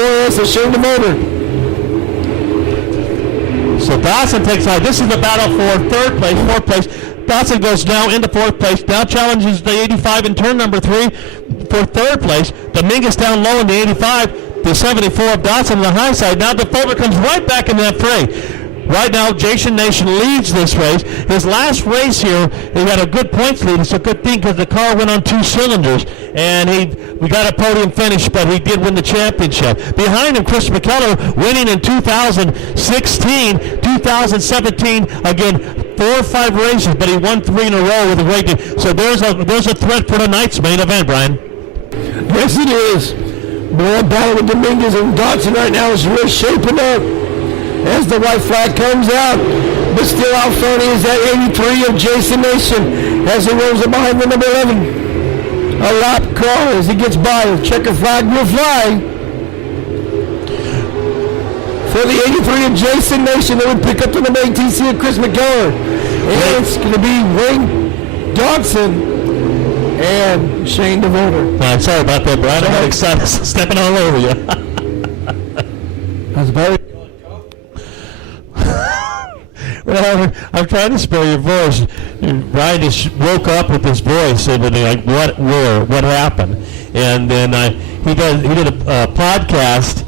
4S of Shane DeMotor. So Dawson takes on. This is the battle for third place, fourth place. Dawson goes now into fourth place. Now challenges the 85 in turn number 3 for third place. Dominguez down low in the 85. The 74 of Dawson on the high side. Now the Fulmer comes right back in that fray. Right now, Jason Nation leads this race. His last race here, he had a good points lead. It's a good thing because the car went on 2 cylinders, and we got a podium finish, but he did win the championship. Behind him, Chris McKellar winning in 2016, 2017, again, 4 or 5 races, but he won 3 in a row with a great team. So there's a threat for tonight's main event, Brian. Yes, it is. More battle with Dominguez and Dodson right now is really shaping up as the white flag comes out. But still out front is that 83 of Jason Nation as he rolls it behind the number 11. A lap car as he gets by. The checker flag will fly. For the 83 of Jason Nation, they would pick up the number 18 of Chris McKellar. And it's going to be Wayne Dodson and Shane DeVoter. Sorry about that, Brian. I got excited stepping all over you. That's very. Well, I'm trying to spare your voice. Brian just woke up with his voice and like, what happened? And then he did a podcast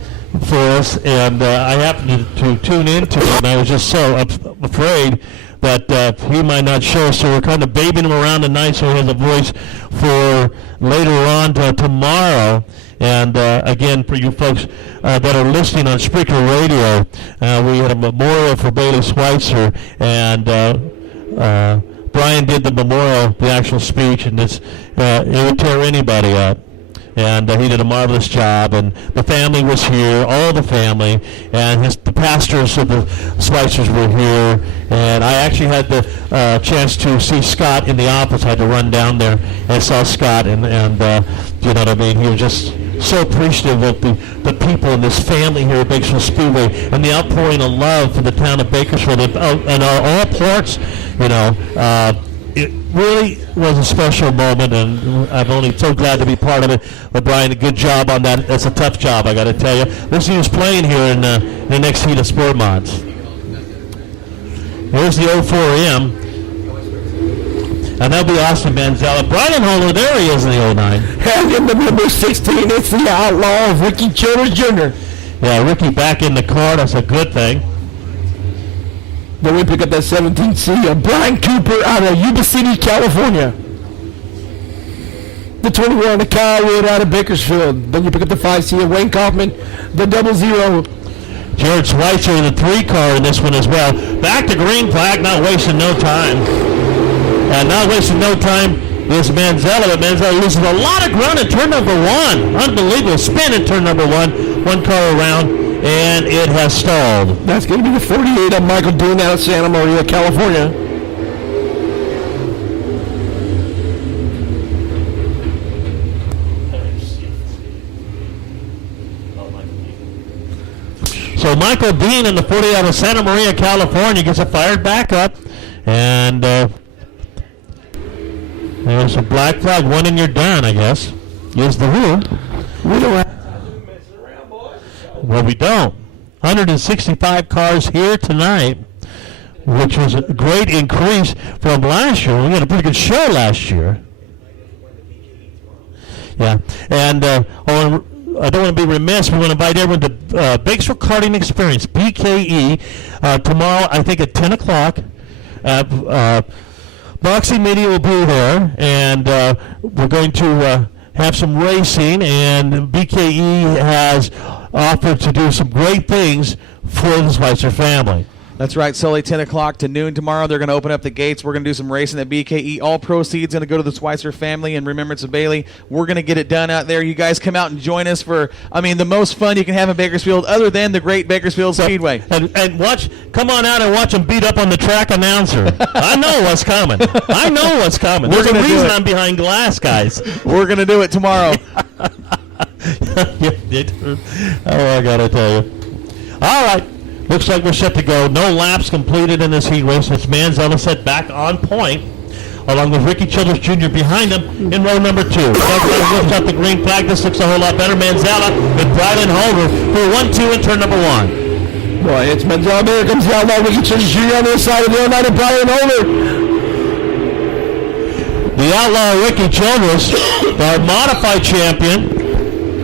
for us, and I happened to tune into it, and I was just so afraid that he might not show, so we're kind of babying him around tonight so he has a voice for later on tomorrow. And again, for you folks that are listening on Spreaker Radio, we had a memorial for Bailey Schweitzer, and Brian did the memorial, the actual speech, and it would tear anybody up. And he did a marvelous job, and the family was here, all the family, and the pastors of the Schweitzers were here, and I actually had the chance to see Scott in the office. I had to run down there and saw Scott, and you know what I mean, he was just so appreciative of the people and this family here at Bakersfield Speedway, and the outpouring of love for the town of Bakersfield and all parts, you know. It really was a special moment, and I'm only so glad to be part of it. But Brian, a good job on that. That's a tough job, I got to tell you. Listen, who's playing here in the next heat of Sport Mods. Here's the 04M, and that'll be Austin Manzella. Brian Holder, there he is in the 09. And in the number 16, it's the outlaw of Ricky Childers Jr. Yeah, Ricky back in the car. That's a good thing. Then we pick up that 17C of Brian Cooper out of Yuba City, California. The 21 of Kyle Wood out of Bakersfield. Then you pick up the 5C of Wayne Kaufman, the 00. Jared Schweitzer, the 3 car in this one as well. Back to green flag, not wasting no time. And not wasting no time is Manzella, but Manzella loses a lot of ground in turn number 1. Unbelievable spin in turn number 1. 1 car around. And it has stalled. That's going to be the 48 of Michael Dean out of Santa Maria, California. So Michael Dean in the 48 out of Santa Maria, California gets it fired back up. And there's a black flag. 1 and you're done, I guess. Is the rule. We don't have. Well, we don't. 165 cars here tonight, which was a great increase from last year. We had a pretty good show last year. Yeah, and I don't want to be remiss. We want to invite everyone to Bakersfield Karting Experience, BKE, tomorrow, I think at 10 o'clock. Boxing Media will be there, and we're going to have some racing, and BKE has offered to do some great things for the Schweitzer family. That's right, Sully, 10 o'clock to noon tomorrow. They're going to open up the gates. We're going to do some racing at BKE. All proceeds going to go to the Schweitzer family in remembrance of Bailey. We're going to get it done out there. You guys come out and join us for, the most fun you can have in Bakersfield other than the great Bakersfield Speedway. And come on out and watch them beat up on the track announcer. I know what's coming. There's a reason I'm behind glass, guys. We're going to do it tomorrow. I got to tell you. All right. Looks like we're set to go. No laps completed in this heat race. It's Manzella set back on point. along with Ricky Childress Jr. behind him in row number 2. Lifts out the green flag. This looks a whole lot better. Manzella and Brylan Holder for 1-2 in turn number 1. Boy, it's Manzella. Here comes the outlaw Ricky Childress Jr. on the other side of the 09 and Brylan Holder. The outlaw Ricky Childress, our modified champion,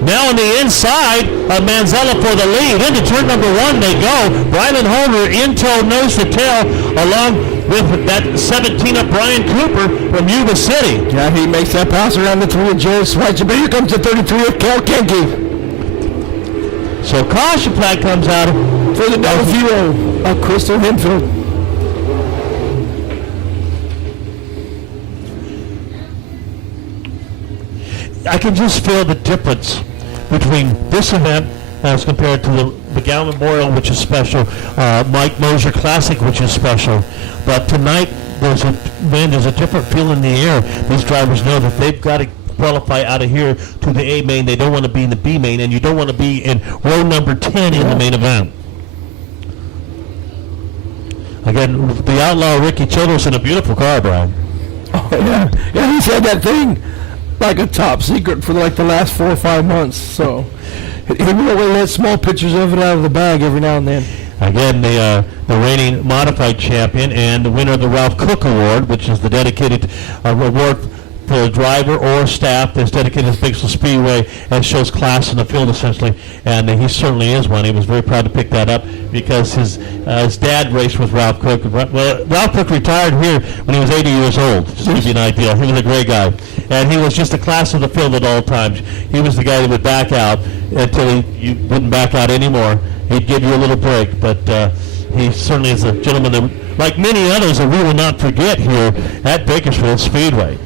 now on the inside of Manzella for the lead. Into turn number 1 they go. Brylan Holder in tow, nose to tail, along with that 17 of Brian Cooper from Yuba City. Yeah, he makes that pass around the 3 of Joe Schweitzer, but here comes the 33 of Cal Kenke. So caution flag comes out for the double zero of Crystal Henfield. I can just feel the difference between this event as compared to the Gal Memorial, which is special, Mike Mosier Classic, which is special. But tonight, there's a different feel in the air. These drivers know that they've got to qualify out of here to the A main. They don't want to be in the B main, and you don't want to be in row number 10 in the main event. Again, the outlaw Ricky Childress in a beautiful car, Brian. Oh, yeah. Yeah, he's had that thing like a top secret for like the last 4 or 5 months. So he really let small pictures of it out of the bag every now and then. Again, the reigning modified champion and the winner of the Ralph Cook Award, which is the dedicated award for a driver or staff that's dedicated to Bakersfield Speedway and shows class in the field, essentially. And he certainly is one. He was very proud to pick that up because his dad raced with Ralph Cook. Well, Ralph Cook retired here when he was 80 years old, just to give you an idea. He was a great guy. And he was just a class of the field at all times. He was the guy that would back out until you wouldn't back out anymore. He'd give you a little break, but he certainly is a gentleman that, like many others, that we will not forget here at Bakersfield Speedway.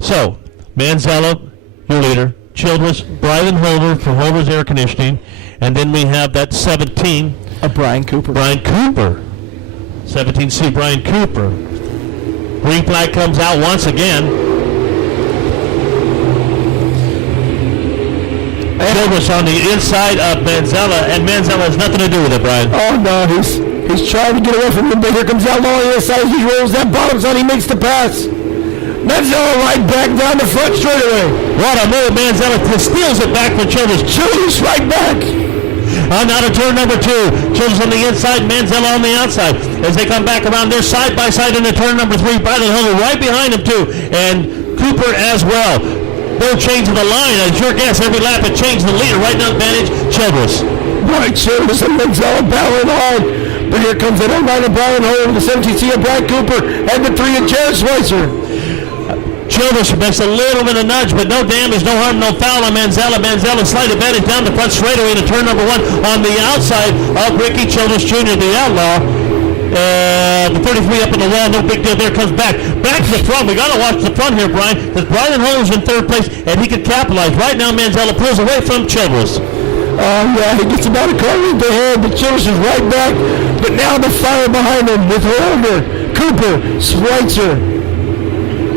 So, Manzella, your leader, Childress, Brylan Holder for Holder's Air Conditioning, and then we have that 17 of Brian Cooper. 17C Brian Cooper. Green flag comes out once again. Childress on the inside of Manzella, and Manzella has nothing to do with it, Brian. Oh no, he's trying to get away from him, but here comes Outlaw on the inside. He rolls that bottom side, he makes the pass. Manzella right back down the front straightaway. What a move. Manzella steals it back for Childress. Childress right back. Now to turn number 2. Childress on the inside, Manzella on the outside. As they come back around, they're side by side into turn number 3. Brylan Holder right behind him too. And Cooper as well. No change of the line. As your guess, every lap it changed the leader. Right now advantage, Childress. Right, Childress and Manzella battling hard. But here comes the 09 of Brylan Holder, the 17C of Brian Cooper, and the 3 of Jared Schweitzer. Childress makes a little bit of nudge, but no damage, no harm, no foul on Manzella. Manzella slight advantage down the front straightaway to turn number 1 on the outside of Ricky Childress Jr., the outlaw. The 33 up in the wall, no big deal there, comes back. Back to the front. We got to watch the front here, Brian, because Brylan Holder's in 3rd place, and he can capitalize. Right now, Manzella pulls away from Childress. Yeah, he gets about a car length ahead, but Childress is right back. But now the fire behind him with Holder, Cooper, Schweitzer.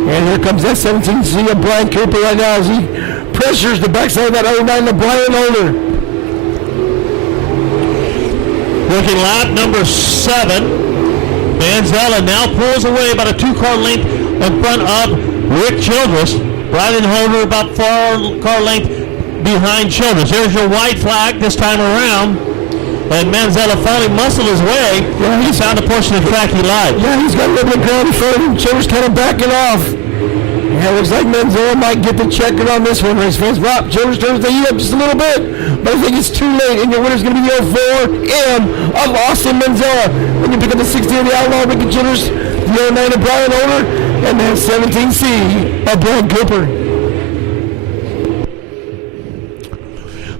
And here comes that 17C of Brian Cooper right now as he pressures the backside of that 09 of Brylan Holder. Working lap number 7. Manzella now pulls away about a 2-car length in front of Rick Childress. Brylan Holder about 4-car length behind Childress. There's your white flag this time around. And Manzella finally muscled his way. Yeah, he found a portion of the track he liked. Yeah, he's got a little bit of ground in front of him. Childress kind of backing off. Yeah, looks like Manzella might get the checker on this one, race fans. Rob, Childress turns the heat up just a little bit, but I think it's too late, and your winner's going to be the 04M of Austin Manzella. When you pick up the 16 of the Outlaw, Ricky Childress, the 09 of Brylan Holder, and then 17C of Brian Cooper.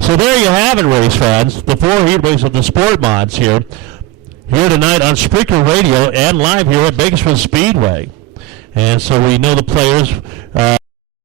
So there you have it, race fans. The 4 heat race of the Sport Mods here tonight on Spreaker Radio and live here at Bakersfield Speedway. And so we know the players.